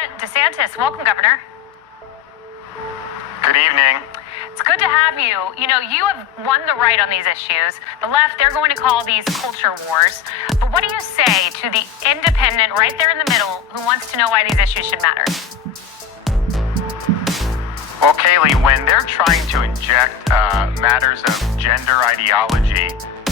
Desantis, welcome, Governor. Good evening. It's good to have you. You know, you have won the right on these issues. The left, they're going to call these culture wars. But what do you say to the independent right there in the middle who wants to know why these issues should matter? Well, Kaylee, when they're trying to inject matters of gender ideology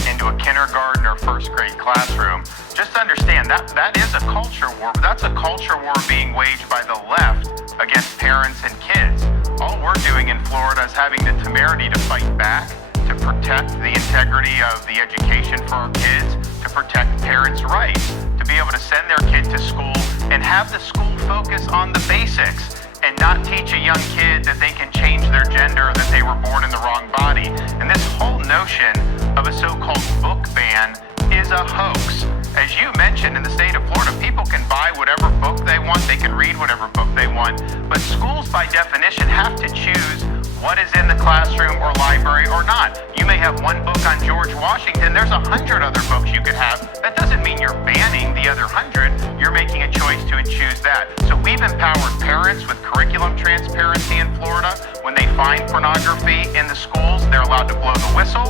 into a kindergarten or first grade classroom, just understand that is a culture war. But that's a culture war being waged by the left against parents and kids. All we're doing in Florida is having the temerity to fight back, to protect the integrity of the education for our kids, to protect parents' rights, to be able to send their kid to school and have the school focus on the basics and not teach a young kid that they can change their gender or that they were born in the wrong body. And this whole notion of a so-called book ban is a hoax. As you mentioned, in the state of Florida, people can buy whatever book they want, they can read whatever book they want, but schools by definition have to choose what is in the classroom or library or not. You may have one book on George Washington, there's 100 other books you could have. That doesn't mean you're banning the other 100, you're making a choice to choose that. So we've empowered parents with curriculum transparency in Florida. When they find pornography in the schools, they're allowed to blow the whistle,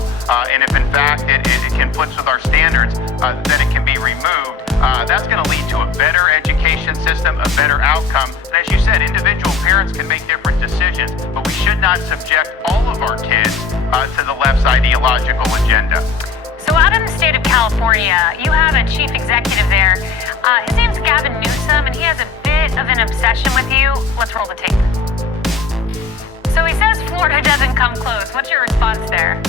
and if in fact it conflicts with our standards, then it can be removed. That's going to lead to a better education system, a better outcome. And as you said, individual parents can make different decisions, but we should not subject all of our kids to the left's ideological agenda. So out in the state of California, you have a chief executive there. His name's Gavin Newsom, and he has a bit of an obsession with you. Let's roll the tape. So he says Florida doesn't come close. What's your response there?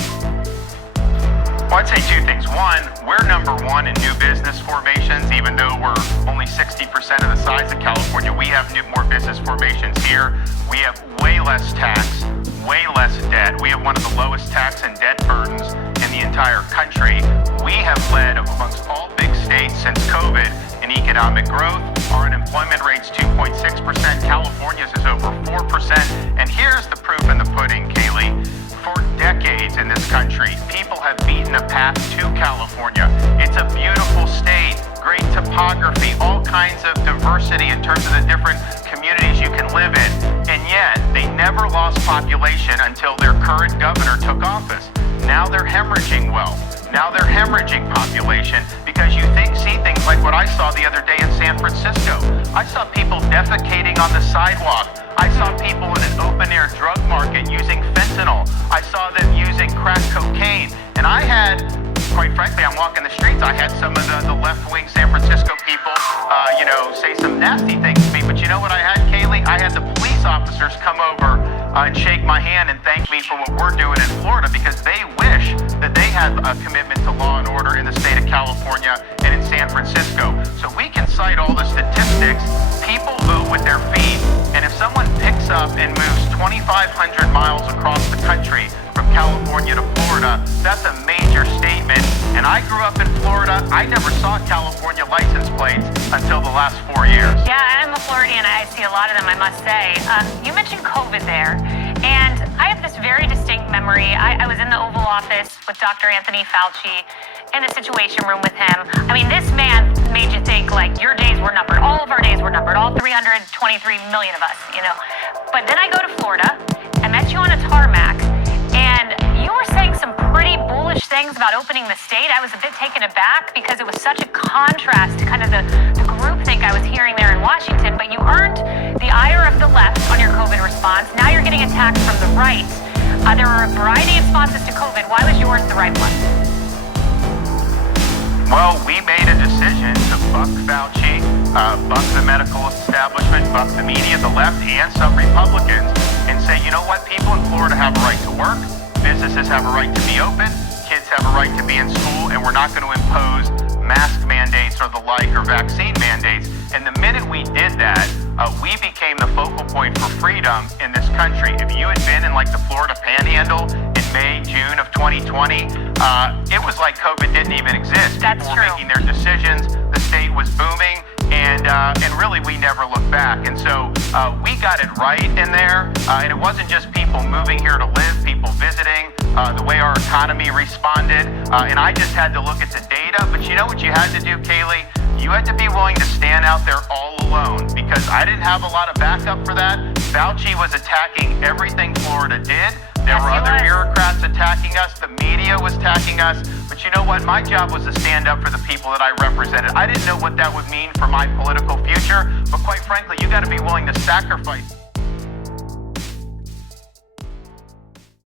Well, I'd say two things. One, we're number one in new business formations, even though we're only 60% of the size of California. We have more business formations here. We have way less tax, way less debt. We have one of the lowest tax and debt burdens in the entire country. We have led amongst all big states since COVID in economic growth. Our unemployment rate's 2.6%. California's is over 4%. And here's the proof in the pudding, Kaylee. For decades in this country, people have beaten a path to California. It's a beautiful state, great topography, all kinds of diversity in terms of the different communities you can live in. And yet, they never lost population until their current governor took office. Now they're hemorrhaging wealth. Now they're hemorrhaging population because you see things like what I saw the other day in San Francisco. I saw people defecating on the sidewalk. I saw people in an open-air drug market using fentanyl. I saw them using crack cocaine. And I had, quite frankly, I'm walking the streets, I had some of the left-wing San Francisco people, say some nasty things to me. But you know what I had, Kaylee? I had the police officers come over and shake my hand and thank me for what we're doing in Florida because they wish that they had a commitment to law and order in the state of California and in San Francisco. So we can cite all the statistics. People vote with their feet. And if someone picks up and moves 2,500 miles across the country from California to Florida, that's a major statement. And I grew up in Florida. I never saw California license plates until the last 4 years. Yeah, I'm a Floridian. I see a lot of them, I must say. You mentioned COVID there, and I have this very distinct memory. I was in the Oval Office with Dr. Anthony Fauci in the Situation Room with him. I mean, this man made you think like your days were numbered. All of our days were numbered. All 323 million of us, But then I go to Florida. I met you on a tarmac, and you were saying some pretty bullish things about opening the state. I was a bit taken aback because it was such a contrast to kind of the groupthink I was hearing there in Washington. But you earned the ire of the left on your COVID response. Now you're getting attacked from the right. There were a variety of responses to COVID. Why was yours the right one? Well, we made a decision to buck Fauci, buck the medical establishment, buck the media, the left, and some Republicans, and say, you know what, people in Florida have a right to work, businesses have a right to be open, kids have a right to be in school, and we're not going to impose mask mandates or the like, or vaccine mandates. And the minute we did that, we became the focal point for freedom in this country. If you had been in like the Florida Panhandle in May, June of 2020, it was like COVID didn't even exist. That's People were true. making their decisions. The state was booming, and really we never looked back. And so we got it right in there. And it wasn't just people moving here to live, people visiting, the way our economy responded. And I just had to look at the data. But you know what you had to do, Kaylee? You had to be willing to stand out there all alone because I didn't have a lot of backup for that. Fauci was attacking everything Florida did. There were other bureaucrats attacking us. The media was attacking us. But you know what? My job was to stand up for the people that I represented. I didn't know what that would mean for my political future. But quite frankly, you got to be willing to sacrifice.